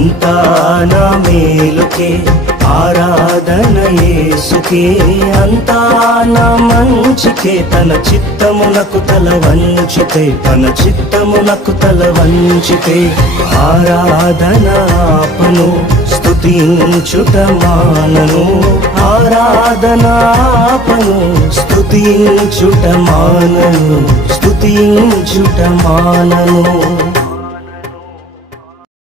అంతా నా మేలుకే, ఆరాధన యేసుకే. అంతా నా మంచికే, తన చిత్తమునకు తల వంచితే, తన చిత్తమునకు తల వంచితే. ఆరాధన ఆపను, స్తుతించుట మానను. ఆరాధన ఆపను, స్తుతించుట మానను, స్తుతించుట మానను.